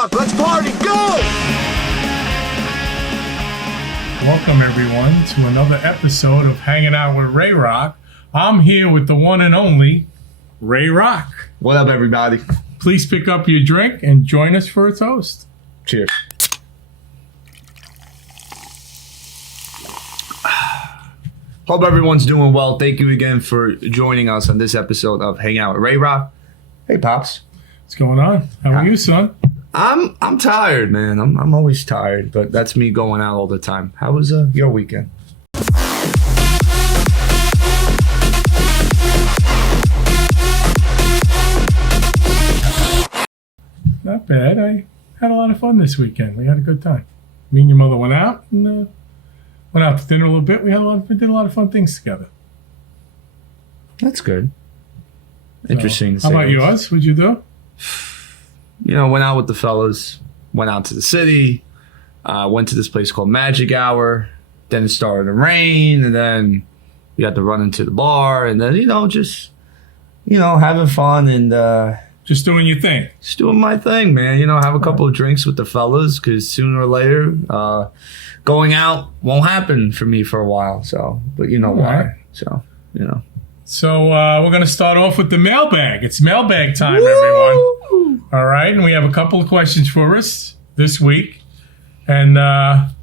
Rock. Let's party. Go! Welcome, everyone, to another episode of Hanging Out with Ray Rock. I'm here with the one and only Ray Rock. What up, everybody? Please pick up your drink and join us for a toast. Cheers. Hope everyone's doing well. Thank you again for joining us on this episode of Hang Out with Ray Rock. Hey, Pops. What's going on? How are you, son? I'm tired, man. I'm always tired, but that's me going out all the time. How was your weekend? Not bad. I had a lot of fun this weekend. We had a good time. Me and your mother went out and went out to dinner a little bit. We did a lot of fun things together. That's good. Interesting. How about yours? What'd you do? You know, went out with the fellas, went out to the city, went to this place called Magic Hour, then it started to rain, and then we had to run into the bar, and then, just having fun and just doing your thing. Just doing my thing, man. Have a couple of drinks with the fellas, because sooner or later, going out won't happen for me for a while, but you know why. Right. So, we're going to start off with the mailbag. It's mailbag time, everyone. All right, and we have a couple of questions for us this week. And going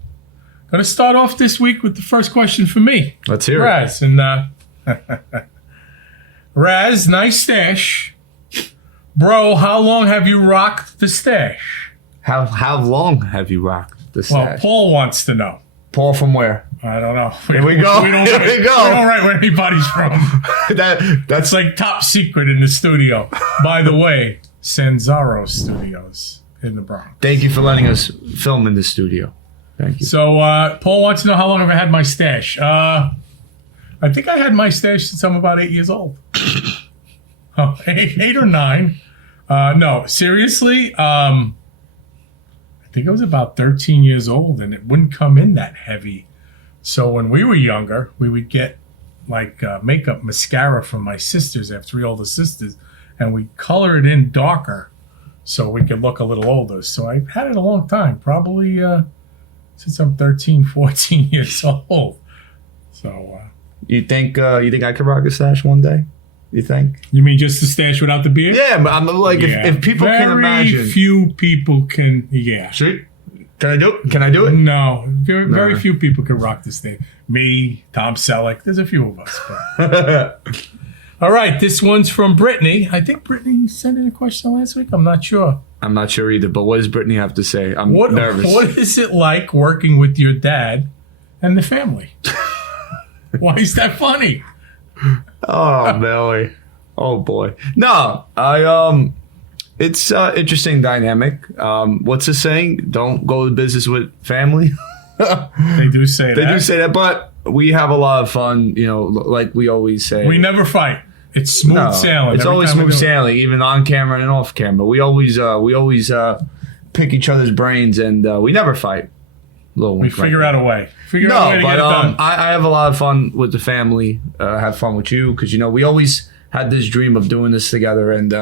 to start off this week with the first question for me. Let's hear Raz. it. And Raz, nice stash. Bro, how long have you rocked the stash? How long have you rocked the stash? Well, Paul wants to know. Paul from where? I don't know. Here we go. We don't write where anybody's from. That's like top secret in the studio. By the way, Sanzaro Studios in the Bronx. Thank you for letting us film in the studio. Thank you. So Paul wants to know how long have I had my stash. I think I had my stash since I'm about 8 years old. Eight or 9. No, seriously. I think I was about 13 years old, and it wouldn't come in that heavy. So when we were younger, we would get like makeup mascara from my sisters. I have 3 older sisters, and we'd color it in darker so we could look a little older. So I've had it a long time, probably since I'm 13, 14 years old. So you think I could rock a stash one day? You think? You mean just the stash without the beard? Yeah, but I'm like, if people can imagine. Very few people can, yeah. See? Can I do it? No. Very few people can rock this thing. Me, Tom Selleck, there's a few of us. But. All right, this one's from Brittany. I think Brittany sent in a question last week. I'm not sure. I'm not sure either, but what does Brittany have to say? I'm nervous. What is it like working with your dad and the family? Why is that funny? Oh, Billy. Oh, boy. No, it's interesting dynamic. What's the saying? Don't go to business with family. They do say that. They do say that, but we have a lot of fun, like we always say. We never fight. It's smooth sailing. It's always smooth sailing, even on camera and off camera. We always pick each other's brains, and we never fight. We figure out a way. To get it done. I have a lot of fun with the family. Have fun with you because we always had this dream of doing this together, and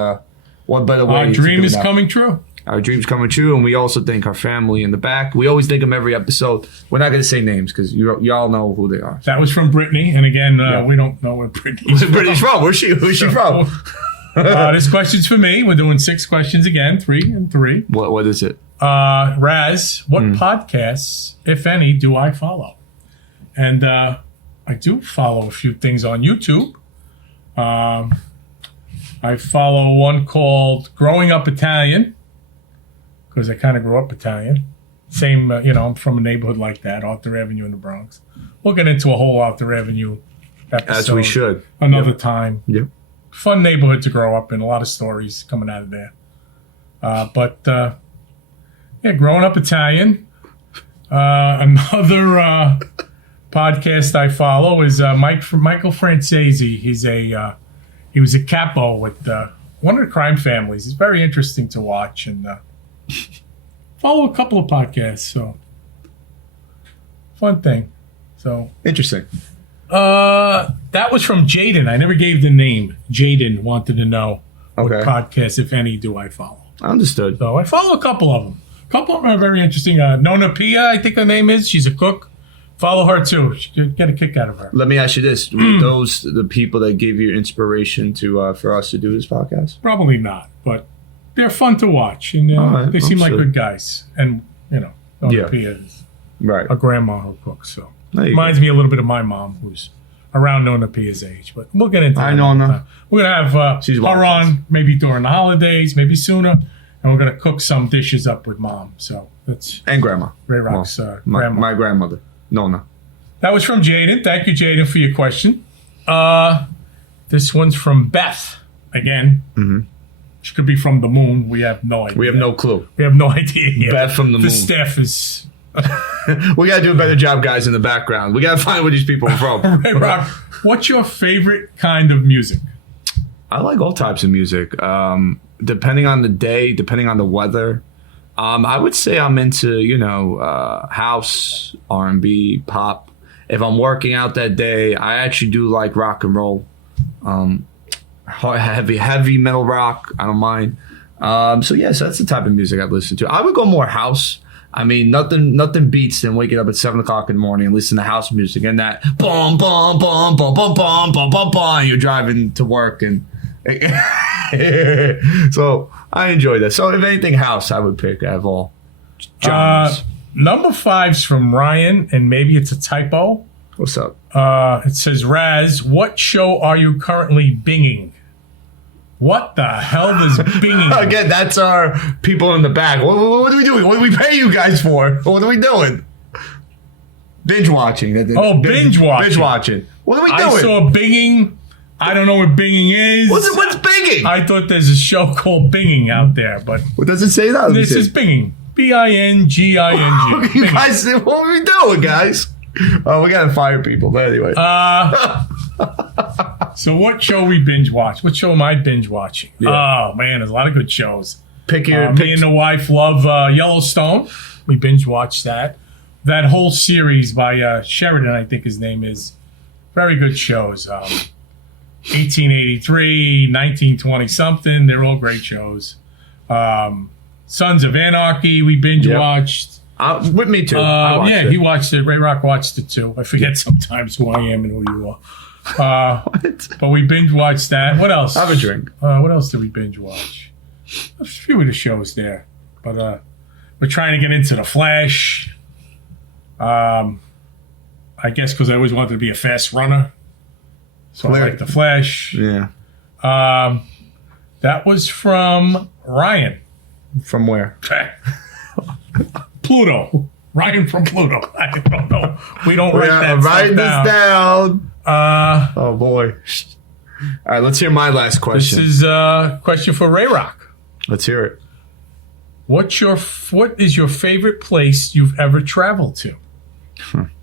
what better way? Our dream is coming true. Our dream's coming true, and we also thank our family in the back. We always thank them every episode. We're not going to say names because you all know who they are. That was from Brittany, and again, we don't know where Brittany's from. Brittany's from. Who's she from? This question's for me. We're doing 6 questions again, 3 and 3. What is it? Raz, what podcasts, if any, do I follow? And I do follow a few things on YouTube. I follow one called Growing Up Italian, because I kind of grew up Italian. Same, I'm from a neighborhood like that, Arthur Avenue in the Bronx. We'll get into a whole Arthur Avenue episode. As we should. Another time. Yep. Fun neighborhood to grow up in. A lot of stories coming out of there. Growing Up Italian. Another podcast I follow is Michael Francesi. He was a capo with one of the crime families. It's very interesting to watch and follow a couple of podcasts. So fun thing. So interesting. That was from Jaden. I never gave the name. Jaden wanted to know what podcasts, if any, do I follow. Understood. So I follow a couple of them. A couple of them are very interesting. Nona Pia, I think her name is. She's a cook. Follow her too. You get a kick out of her. Let me ask you this: were those the people that gave you inspiration to for us to do this podcast? Probably not, but they're fun to watch, and right, they seem like understood. good guys. And Nona Yeah. Pia is Right. a grandma who cooks, so There you reminds me a little bit of my mom, who's around Nona Pia's age. But we'll get into that. I know another her. time. We're gonna have She's her watching. on maybe during the holidays, maybe sooner, and we're gonna cook some dishes up with mom. So that's And grandma. Ray Rock's My, grandma. my grandmother. Nona. That was from Jaden. Thank you, Jaden, for your question. This one's from Beth again. Mm-hmm. She could be from the moon. We have no idea. We have no clue. We have no idea yet. Beth from the moon. The staff is We gotta do a better job, guys, in the background. We gotta find where these people are from. Ray Rock. What's your favorite kind of music? I like all types of music. Depending on the day, depending on the weather. I would say I'm into, house, R&B, pop. If I'm working out that day, I actually do like rock and roll. Heavy metal rock. I don't mind. So that's the type of music I listen to. I would go more house. I mean, nothing beats than waking up at 7 o'clock in the morning and listening to house music and that boom, boom, boom, boom, boom, boom, boom, boom, boom. You're driving to work and so I enjoy that. So if anything house, I would pick out of all genres. Number 5's from Ryan, and maybe it's a typo. What's up? It says, Raz, what show are you currently binging? What the hell does binging? Again, that's our people in the back. What are we doing? What do we pay you guys for? What are we doing? Binge watching. Oh, binge watching. Binge watching. What are we doing? I saw binging. I don't know what binging is. What's binging? I thought there's a show called Binging out there, but What does it say that? this is Binging. B-I-N-G-I-N-G. You guys, what are we doing, guys? Oh, we gotta fire people. But anyway, So what show we binge watch? What show am I binge watching? Yeah. Oh man, there's a lot of good shows. pick your. Me and the wife love Yellowstone. We binge watched that. That whole series by Sheridan, I think his name is. Very good shows. 1883, 1920 something. They're all great shows. Sons of Anarchy, we binge watched. With me too. I watched it. He watched it. Ray Rock watched it too. I forget sometimes who I am and who you are. What? But we binge watched that. What else? Have a drink. What else did we binge watch? A few of the shows there. But we're trying to get into The Flash. I guess because I always wanted to be a fast runner. So I like The Flash. Yeah. That was from Ryan. From where? Pluto. Ryan from Pluto. I don't know. We don't write that write stuff this down. down. Oh boy. All right, let's hear my last question. This is a question for Ray Rock. Let's hear it. What is your favorite place you've ever traveled to?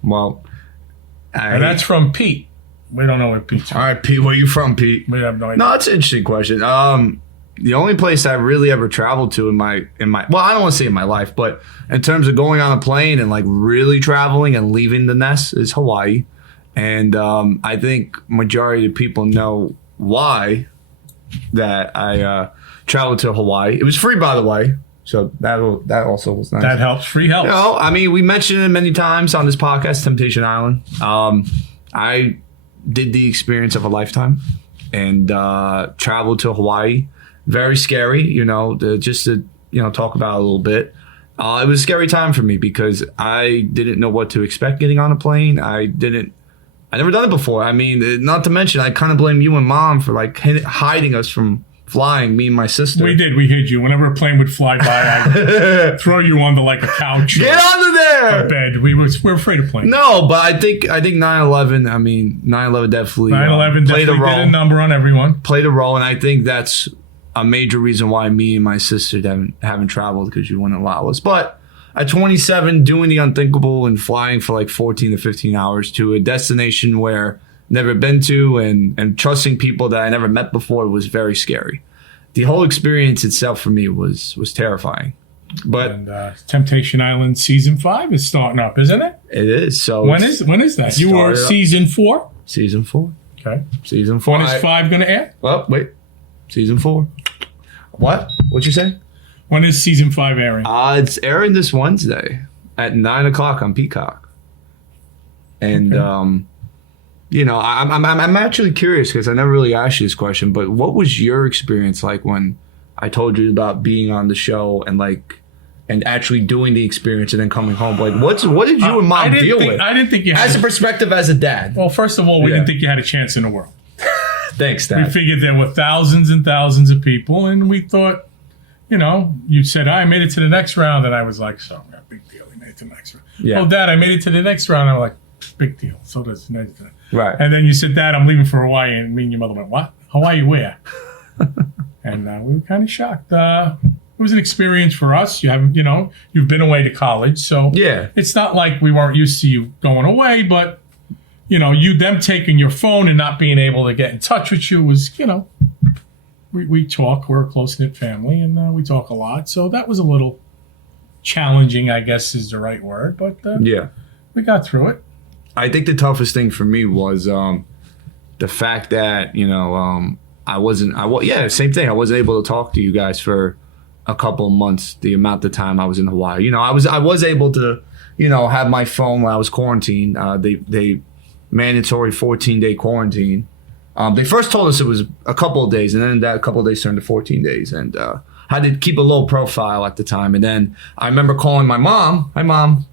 Well, And that's from Pete. We don't know where Pete's from. all right, Pete. Where you from, Pete? We have no idea. No, it's an interesting question. The only place I really ever traveled to in my well, I don't want to say in my life, but in terms of going on a plane and like really traveling and leaving the nest is Hawaii. And I think majority of people know why that I traveled to Hawaii. It was free, by the way. So that also was nice. That helps. Free helps. I mean, we mentioned it many times on this podcast, Temptation Island. I did the experience of a lifetime and traveled to Hawaii. Very scary, just to talk about it a little bit. It was a scary time for me because I didn't know what to expect getting on a plane. I never done it before. I mean, not to mention, I kind of blame you and Mom for like hiding us from flying, me and my sister. We did. We hid you. Whenever a plane would fly by, I'd throw you onto like a couch. Get under there! A bed. We were afraid of planes. No, but I think 9/11. I mean, 9/11 definitely 9/11 played a definitely role. did a number on everyone. Played a role, and I think that's a major reason why me and my sister haven't traveled, because you wouldn't allow us. But at 27, doing the unthinkable and flying for like 14 to 15 hours to a destination where never been to and trusting people that I never met before was very scary. The whole experience itself for me was terrifying. But And Temptation Island season 5 is starting up, isn't it? it is. So When is that? You were started up. season 4. season 4? Okay. Season 4. When is 5 going to air? Well, wait. Season 4. What? What'd you say? When is season 5 airing? It's airing this Wednesday at 9:00 on Peacock. And you know, I'm actually curious because I never really asked you this question, but what was your experience like when I told you about being on the show and actually doing the experience and then coming home? Like, what did you and Mom deal with? I didn't think you had as a perspective as a dad. Well, first of all, we didn't think you had a chance in the world. Thanks, Dad. We figured there were thousands and thousands of people, and we thought, you know, you said, I made it to the next round, and I was like, so yeah, big deal. He made it to the next round. Yeah. Oh, Dad, I made it to the next round. I was like, big deal. So does Nathan. Right. And then you said, Dad, I'm leaving for Hawaii, and me and your mother went, what? Hawaii where? And we were kind of shocked. It was an experience for us. You've been away to college, so Yeah. it's not like we weren't used to you going away, but them taking your phone and not being able to get in touch with you was, we talk. We're a close-knit family, and we talk a lot. So that was a little challenging, I guess is the right word. But we got through it. I think the toughest thing for me was the fact that, same thing. I wasn't able to talk to you guys for a couple of months, the amount of time I was in Hawaii. I was able to, have my phone when I was quarantined. They mandatory 14-day quarantine. They first told us it was a couple of days, and then that couple of days turned to 14 days. And had to keep a low profile at the time. And then I remember calling my mom. Hi, Mom.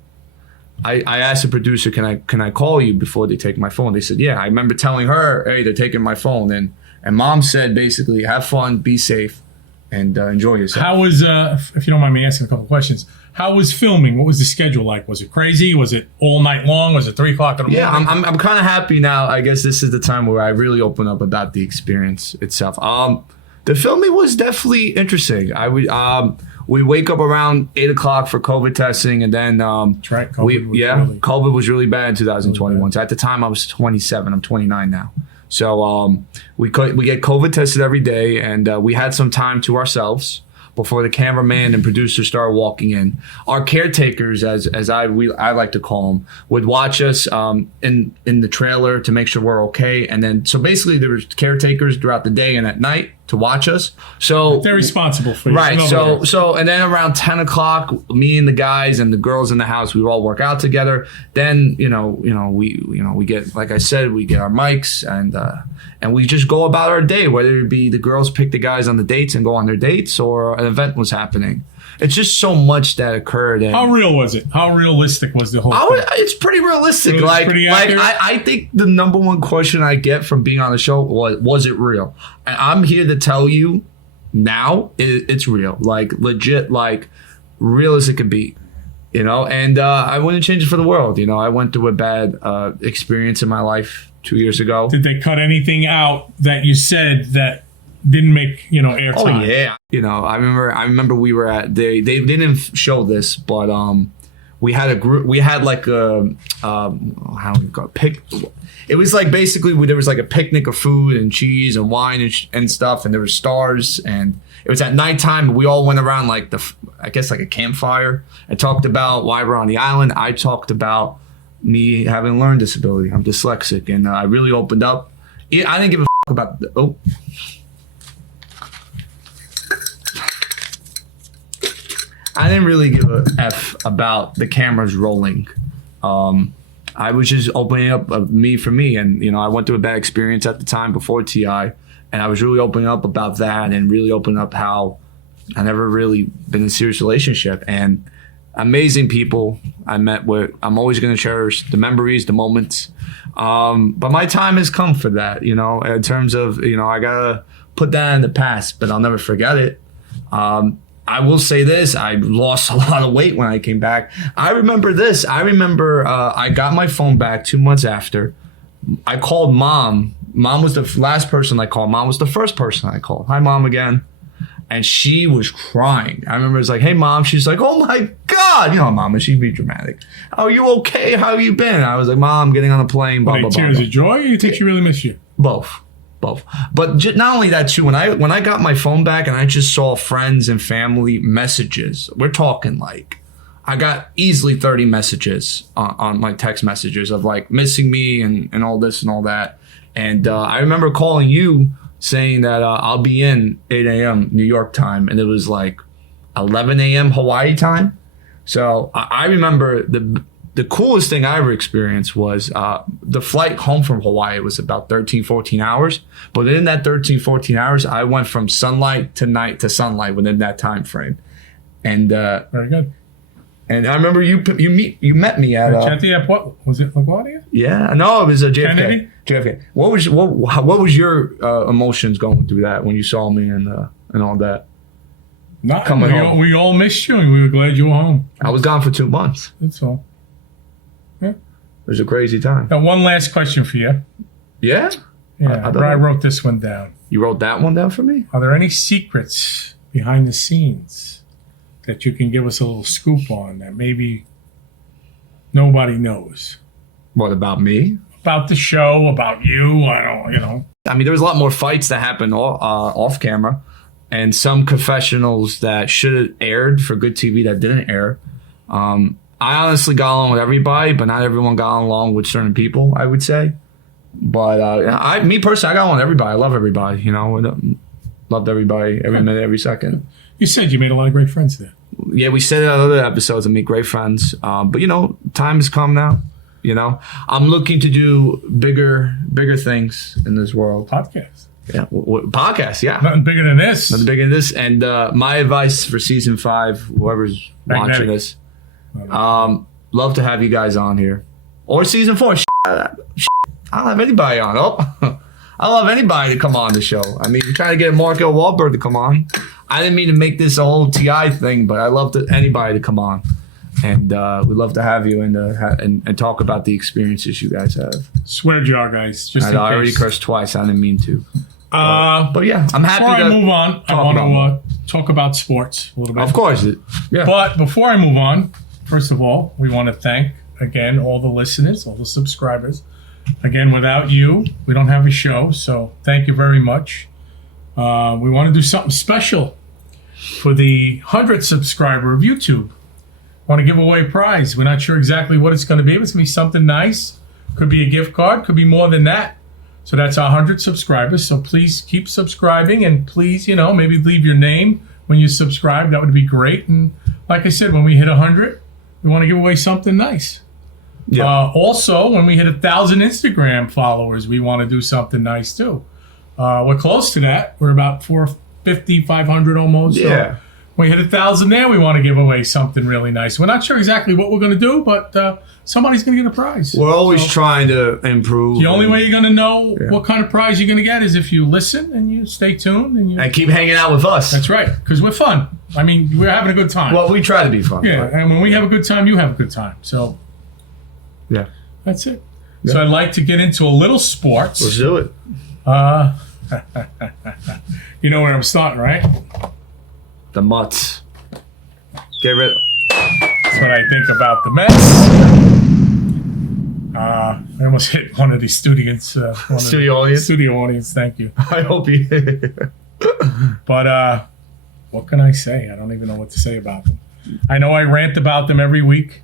I asked the producer, can I call you before they take my phone? They said, yeah. I remember telling her, hey, they're taking my phone. And Mom said, basically, have fun, be safe, and enjoy yourself. How was, if you don't mind me asking a couple questions, how was filming? What was the schedule like? Was it crazy? Was it all night long? Was it 3 o'clock in the morning? Yeah, I'm kind of happy now. I guess this is the time where I really open up about the experience itself. The filming was definitely interesting. We wake up around 8 o'clock for COVID testing, and then That's right. COVID was really bad in 2021. So at the time I was 27. I'm 29 now. So we get COVID tested every day, and we had some time to ourselves before the cameraman and producer started walking in. Our caretakers, as I like to call them, would watch us in the trailer to make sure we're okay. And then so basically there was caretakers throughout the day and at night to watch us. So they're responsible for you. Right. So and then around 10 o'clock, me and the guys and the girls in the house, we all work out together. Then we get, like I said, we get our mics and we just go about our day, whether it be the girls pick the guys on the dates and go on their dates, or an event was happening. It's just so much that occurred. And how real was it? How realistic was the whole thing? It's pretty realistic. It was pretty accurate? I think the number one question I get from being on the show was it real? And I'm here to tell you now it's real. Like legit, like real as it could be. And I wouldn't change it for the world. I went through a bad experience in my life 2 years ago. Did they cut anything out that you said that didn't make airtime? Oh yeah. I remember we were at they didn't show this, but we had a group. We had like a how do we call it? It was like basically there was like a picnic of food and cheese and wine and stuff, and there were stars, and it was at nighttime. And we all went around like I guess like a campfire and talked about why we're on the island. I talked about me having a learning disability. I'm dyslexic, and I really opened up. I didn't give a about I didn't really give a F about the cameras rolling. I was just opening up me for me. And, I went through a bad experience at the time before TI. And I was really opening up about that and really opening up how I never really been in a serious relationship. And amazing people I met with. I'm always going to cherish the memories, the moments. But my time has come for that, in terms of, I got to put that in the past, but I'll never forget it. I will say this, I lost a lot of weight when I came back. I remember this. I got my phone back 2 months after. I called Mom. Mom was the last person I called. Mom was the first person I called. Hi, Mom, again. And she was crying. I remember it was like, hey, Mom. She's like, oh, my God. Mama, she'd be dramatic. Are you okay? How have you been? I was like, Mom, I'm getting on a plane, blah, blah, blah. Tears of joy, or you think she really missed you? Both. But not only that too, when I got my phone back and I just saw friends and family messages, we're talking like I got easily 30 messages on my text messages of like missing me and all this and all that. And I remember calling you saying that I'll be in 8 a.m. New York time, and it was like 11 a.m. Hawaii time. So I remember the coolest thing I ever experienced was the flight home from Hawaii was about 13, 14 hours. But in that 13, 14 hours, I went from sunlight to night to sunlight within that time frame. And Very good. and I remember you met me at What was it? LaGuardia? yeah, no, it was a JFK. Kennedy? JFK. What was your emotions going through that when you saw me and all that? Coming home. We all missed you, and we were glad you were home. I was gone for 2 months. That's all. It was a crazy time. Now, one last question for you. Yeah? Yeah, I wrote this one down. You wrote that one down for me? Are there any secrets behind the scenes that you can give us a little scoop on that maybe nobody knows? What, about me? About the show, about you, I mean, there was a lot more fights that happened off camera, and some confessionals that should have aired for good TV that didn't air. I honestly got along with everybody, but not everyone got along with certain people, I would say. But me personally, I got along with everybody. I love everybody, Loved everybody, every minute, every second. You said you made a lot of great friends there. Yeah, we said in other episodes to meet great friends. But, time has come now. I'm looking to do bigger things in this world. Podcast. Yeah, podcast, yeah. Nothing bigger than this. Nothing bigger than this. And my advice for season 5, whoever's watching this, love to have you guys on here. Or season 4. I don't have anybody on. I love anybody to come on the show. I mean, trying to get Mark L. Wahlberg to come on. I didn't mean to make this a whole TI thing, but I love anybody to come on. And we'd love to have you and talk about the experiences you guys have. Swear jar, guys. Just I already cursed twice. I didn't mean to. But yeah, I'm happy before I move on, I want to talk about sports a little bit. Of course. Yeah. But before I move on, first of all, we want to thank, again, all the listeners, all the subscribers. Again, without you, we don't have a show. So thank you very much. We want to do something special for the 100th subscriber of YouTube. Want to give away a prize. We're not sure exactly what it's going to be. It's going to be something nice. Could be a gift card. Could be more than that. So that's our 100 subscribers. So please keep subscribing, and please, maybe leave your name when you subscribe. That would be great. And like I said, when we hit 100, we want to give away something nice. Yeah. Also, when we hit 1,000 Instagram followers, we want to do something nice too. We're close to that. We're about 450, 500 almost. Yeah. So when we hit 1,000 there, we want to give away something really nice. We're not sure exactly what we're going to do, but somebody's going to get a prize. We're always trying to improve. The only way you're going to know what kind of prize you're going to get is if you listen and you stay tuned. And keep hanging out with us. That's right, because we're fun. I mean, we're having a good time. Well, we try to be fun. Yeah, and when we have a good time, you have a good time. So yeah, that's it. Yeah. So I'd like to get into a little sports. Let's do it. You know where I'm starting, right? The Mutts. Get rid. That's what I think about the Mets. I almost hit one of the studio audience. Studio audience, thank you. I hope you. But what can I say? I don't even know what to say about them. I know I rant about them every week.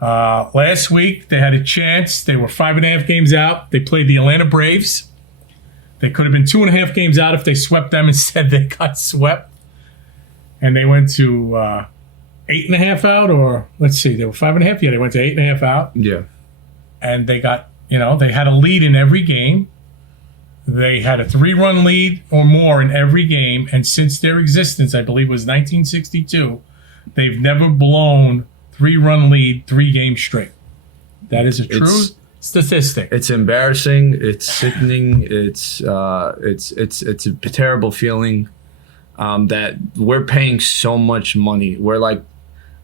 Last week, they had a chance. They were 5.5 games out. They played the Atlanta Braves. They could have been 2.5 games out if they swept them. Instead, they got swept. And they went to 8.5 out, or let's see, they were 5.5. Yeah, they went to 8.5 out. Yeah. And they got, they had a lead in every game. They had a 3-run lead or more in every game. And since their existence, I believe it was 1962, they've never blown 3-run lead 3 games straight. That is a true statistic. It's embarrassing. It's sickening. It's a terrible feeling. That we're paying so much money. We're like,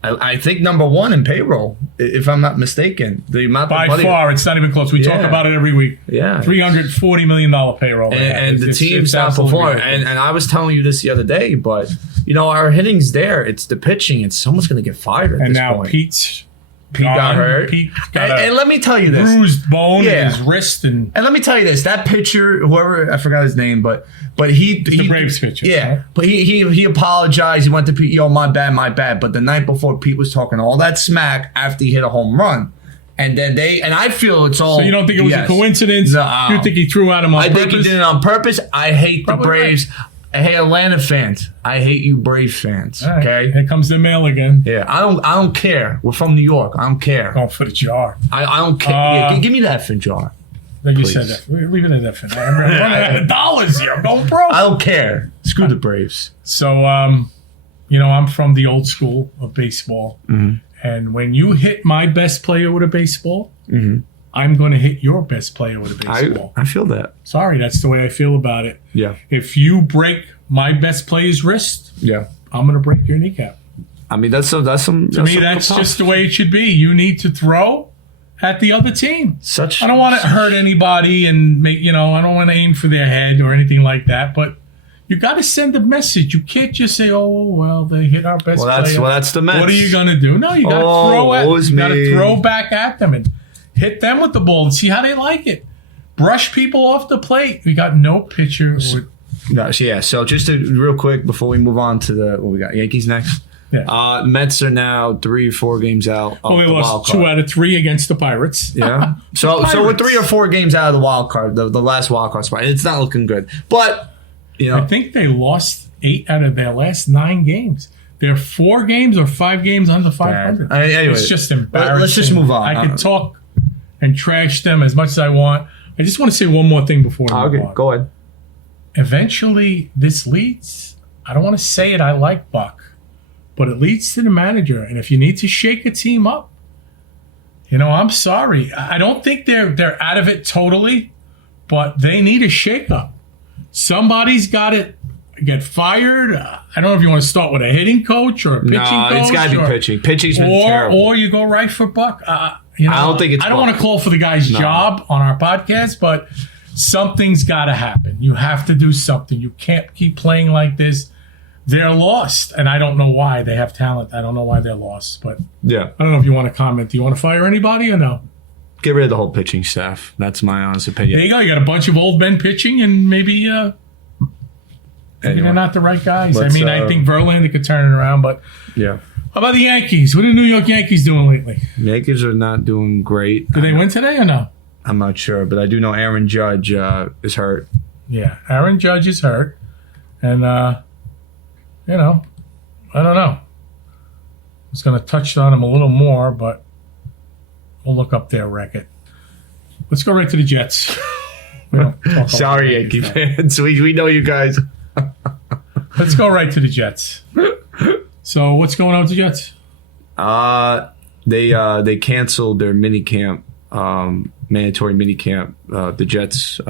I think number 1 in payroll, if I'm not mistaken. The amount by of money, far, it's not even close. We talk about it every week. Yeah, $340 million payroll. And the team's not performing. And I was telling you this the other day, but our hitting's there. It's the pitching, and someone's going to get fired at this point. And now Pete got hurt. And let me tell you this. Bruised bone in his wrist. And let me tell you this. That pitcher, whoever, I forgot his name, but he the Braves pitcher. Yeah. Right? But he apologized. He went to Pete, my bad. But the night before, Pete was talking all that smack after he hit a home run. And then and I feel it's all. So you don't think it was a coincidence? No. You think he threw at him on purpose? I think he did it on purpose. I hate the Braves. Right. Hey, Atlanta fans, I hate you, Brave fans. All right, Okay. here comes the mail again. Yeah, I don't care. We're from New York. I don't care. Going for the jar. I don't care. Yeah, give me that effing jar. Like you Please. said that. Leave it at that. I'm running out of dollars here. I'm going broke. I don't care. Screw the Braves. So, I'm from the old school of baseball. Mm-hmm. And when you hit my best player with a baseball, Mm-hmm. I'm going to hit your best player with a baseball. I feel that. Sorry, that's the way I feel about it. Yeah. If you break my best player's wrist, Yeah. I'm going to break your kneecap. I mean, that's some. To me, that's just the way it should be. You need to throw at the other team. I don't want to hurt anybody and I don't want to aim for their head or anything like that. But you got to send a message. You can't just say, "Oh, well, they hit our best player." That's the message. What are you going to do? No, you got to throw back at them and hit them with the ball and see how they like it. Brush people off the plate. We got no pitcher. Yeah. So just real quick before we move on to what we got, Yankees next. Yeah. Mets are now 3 or 4 games out. Well, they lost 2 out of 3 against the Pirates. Yeah. So we're 3 or 4 games out of the wild card, the last wild card spot. It's not looking good, but I think they lost 8 out of their last 9 games. They're 4 games or 5 games under 500. Anyway, it's just embarrassing. Let's just move on. I can talk and trash them as much as I want. I just want to say one more thing before we move on. Go ahead. Eventually, this leads. I don't want to say it. I like Buck, but it leads to the manager. And if you need to shake a team up, I'm sorry. I don't think they're out of it totally, but they need a shakeup. Somebody's got to get fired. I don't know if you want to start with a hitting coach or a pitching coach. No, it's got to be pitching. Pitching's been terrible. Or you go right for Buck. I don't think it's. I don't want to call for the guy's job on our podcast, but something's got to happen. You have to do something. You can't keep playing like this. They're lost, and I don't know why. They have talent. I don't know why they're lost, but yeah, I don't know if you want to comment. Do you want to fire anybody or no? Get rid of the whole pitching staff. That's my honest opinion. There you go. You got a bunch of old men pitching, and maybe they're not the right guys. I think Verlander could turn it around, but yeah. How about the Yankees? What are the New York Yankees doing lately? Yankees are not doing great. Did they win today or no? I'm not sure, but I do know Aaron Judge is hurt. Yeah, Aaron Judge is hurt. And, I don't know. I was going to touch on him a little more, but we'll look up their record. Let's go right to the Jets. Sorry, Yankee fans. We know you guys. Let's go right to the Jets. So what's going on with the Jets? They canceled their mini camp, mandatory mini camp. The Jets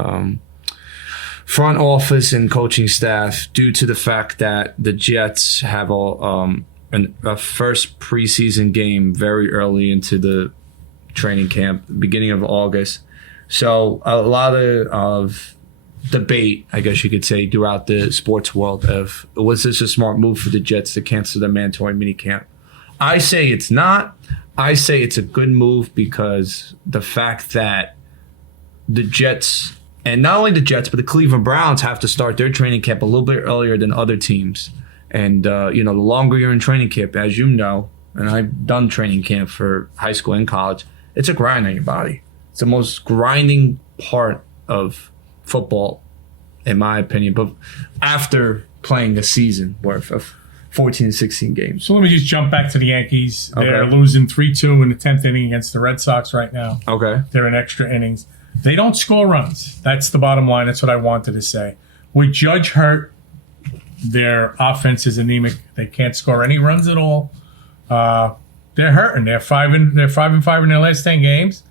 front office and coaching staff, due to the fact that the Jets have a first preseason game very early into the training camp, beginning of August. So a lot of debate, I guess you could say, throughout the sports world of, was this a smart move for the Jets to cancel their mandatory minicamp? I say it's not. I say it's a good move because the fact that the Jets, and not only the Jets, but the Cleveland Browns have to start their training camp a little bit earlier than other teams. And, the longer you're in training camp, as you know, and I've done training camp for high school and college, it's a grind on your body. It's the most grinding part of football, in my opinion, but after playing a season worth of 14, 16 games. So let me just jump back to the Yankees. Okay. They're losing 3-2 in the 10th inning against the Red Sox right now. Okay. They're in extra innings. They don't score runs. That's the bottom line. That's what I wanted to say. With Judge hurt, their offense is anemic. They can't score any runs at all. They're hurting. They're 5-5 in their last 10 games.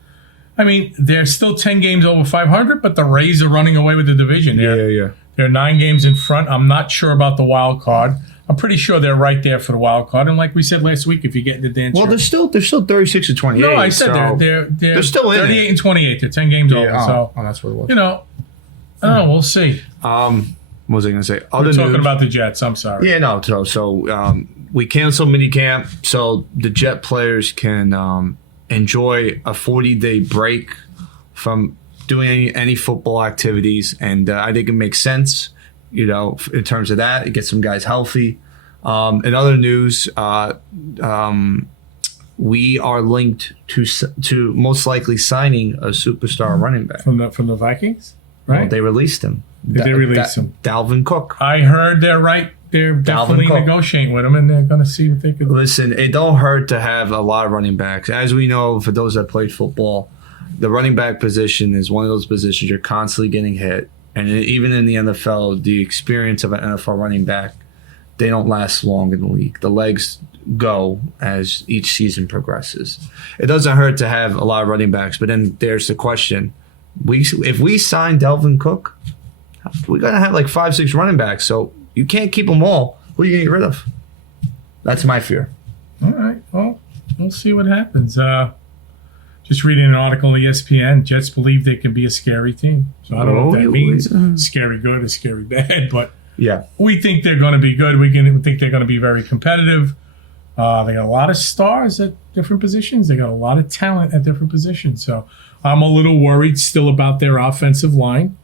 I mean, they're still 10 games over 500, but the Rays are running away with the division. They're 9 games in front. I'm not sure about the wild card. I'm pretty sure they're right there for the wild card. And like we said last week, if you get in the dance, well, they're still 36 and 28. No, I said so they're still in 38 and 28. They're 10 games over. So that's what it was. I don't know. We'll see. What was I going to say? We're talking about the Jets. I'm sorry. Yeah, no. So we canceled minicamp so the Jet players can enjoy a 40-day break from doing any football activities, and I think it makes sense, in terms of that. It gets some guys healthy. In other news, we are linked to most likely signing a superstar running back from the Vikings. right? Well, they released him. Did they release him? Dalvin Cook. I heard they're right. They're definitely Cook. negotiating with him, and they're going to see what they can. Listen, it don't hurt to have a lot of running backs. As we know, for those that played football, the running back position is one of those positions you're constantly getting hit. And even in the NFL, the experience of an NFL running back, they don't last long in the league. The legs go as each season progresses. It doesn't hurt to have a lot of running backs, but then there's the question. If we sign Dalvin Cook, we're going to have like 5-6 running backs. So you can't keep them all. Who are you going to get rid of? That's my fear. All right. Well, we'll see what happens. Just reading an article on ESPN, Jets believe they can be a scary team. So I don't know what that means. Scary good or scary bad, but yeah, we think they're going to be good. We think they're going to be very competitive. They got a lot of stars at different positions. They got a lot of talent at different positions. So I'm a little worried still about their offensive line.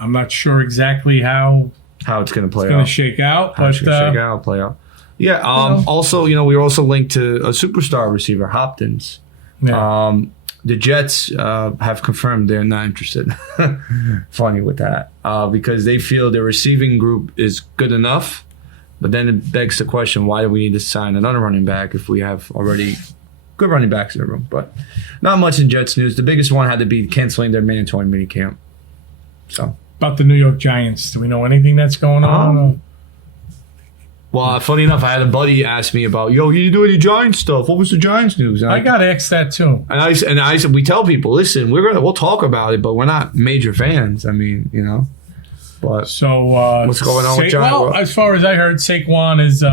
I'm not sure exactly how it's going to play out. It's going to shake out. How it's going to shake out, play out. Yeah. Also, we were also linked to a superstar receiver, Hopkins. Yeah. The Jets have confirmed they're not interested. Funny with that. Because they feel their receiving group is good enough. But then it begs the question, why do we need to sign another running back if we have already good running backs in the room? But not much in Jets news. The biggest one had to be canceling their mandatory minicamp. So about the New York Giants, do we know anything that's going on? Well, funny enough, I had a buddy ask me about, you do any Giants stuff? What was the Giants news? And I got asked that too. And I said, we tell people, listen, we'll talk about it, but we're not major fans. I mean, But so what's going on with Giants? Well, as far as I heard, Saquon is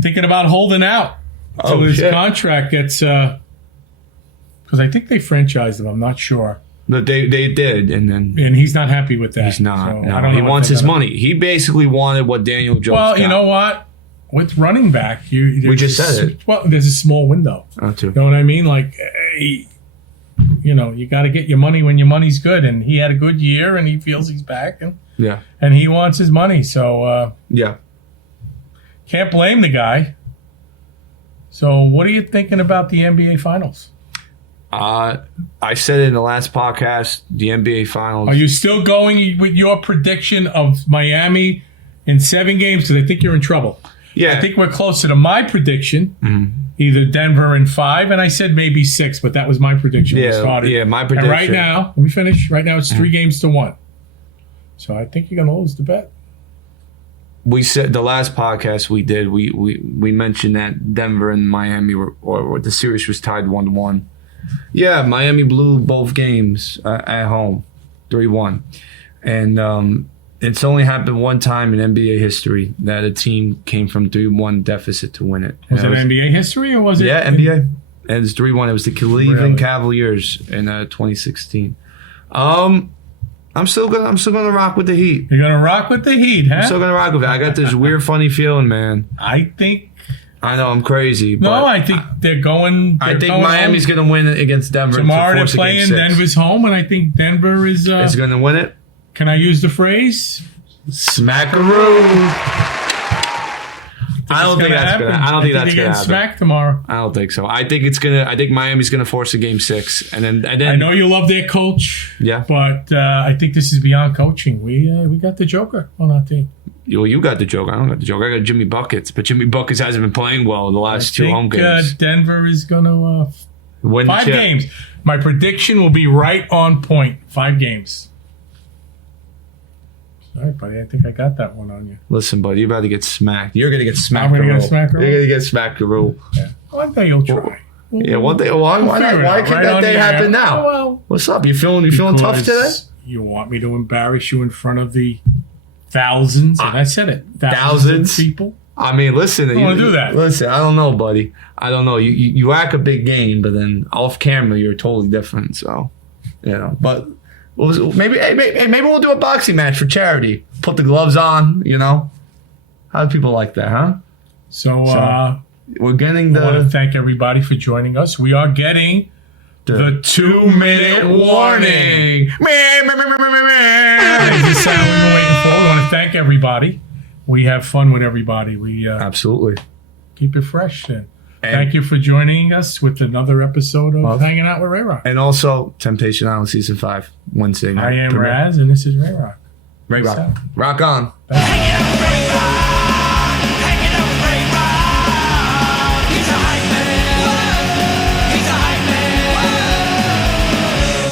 thinking about holding out until his contract gets. Because I think they franchised him. I'm not sure. No, they did, and he's not happy with that. He's not. So no. I don't know he wants his money. He basically wanted what Daniel Jones got. You know what? With running back, we just said it. Well, there's a small window. Too. You know what I mean? Like, you got to get your money when your money's good, and he had a good year, and he feels he's back, and he wants his money. So can't blame the guy. So what are you thinking about the NBA Finals? I said it in the last podcast, the NBA Finals. Are you still going with your prediction of Miami in 7 games? Because I think you're in trouble. Yeah. I think we're closer to my prediction, either Denver in 5, and I said maybe 6, but that was my prediction when we started. Yeah, my prediction. And right now, let me finish. Right now, it's 3 games to 1. So I think you're going to lose the bet. We said the last podcast we did, we mentioned that Denver and Miami or the series was tied 1-1. Yeah, Miami blew both games at home, 3-1. And it's only happened one time in NBA history that a team came from 3-1 deficit to win it. Was it NBA history or was it? Yeah, NBA. And it's 3-1. It was the Cleveland Cavaliers in 2016. I'm still gonna rock with the Heat. You're gonna rock with the Heat, huh? I'm still gonna rock with it. I got this weird, funny feeling, man. I know I'm crazy. But no, I think they're going. I think Miami's going to win against Denver. Tomorrow they're playing. Denver's home, and I think Denver is going to win it. Can I use the phrase? Smackaroo. I don't think that's going to happen. I don't think that's going to happen. Smack tomorrow. I don't think so. I think Miami's going to force a game 6, and then I know you love their coach. Yeah, but I think this is beyond coaching. We got the Joker on our team. You got the joke. I don't got the joke. I got Jimmy Buckets, but Jimmy Buckets hasn't been playing well in the last 2 home games. Denver is going to win 5 games. My prediction will be right on point. 5 games. All right, buddy. I think I got that one on you. Listen, buddy, you're about to get smacked. You're going to get smacked. I'm going to get smacked. You're going to get smacked. Yeah. One day you'll try. Yeah, one day. Why can't that day happen now? Well, what's up? You feeling tough today? You want me to embarrass you in front of the thousands? And I said it. Thousands of people. I mean, listen. I want to do that. Listen, I don't know, buddy. I don't know. You act a big game, but then off camera, you're totally different. So, But maybe we'll do a boxing match for charity. Put the gloves on. How do people like that, huh? So we're getting I want to thank everybody for joining us. We are getting the 2-minute warning. That's the sound we've been waiting for. We want to thank everybody. We have fun with everybody. We absolutely keep it fresh then. Thank you for joining us with another episode of Hanging Out with Ray Rock. And also, Temptation Island Season 5, Wednesday night. I am premiere. Raz, and this is Ray Rock. Ray Peace Rock. out. Rock on.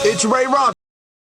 It's Ray Rock.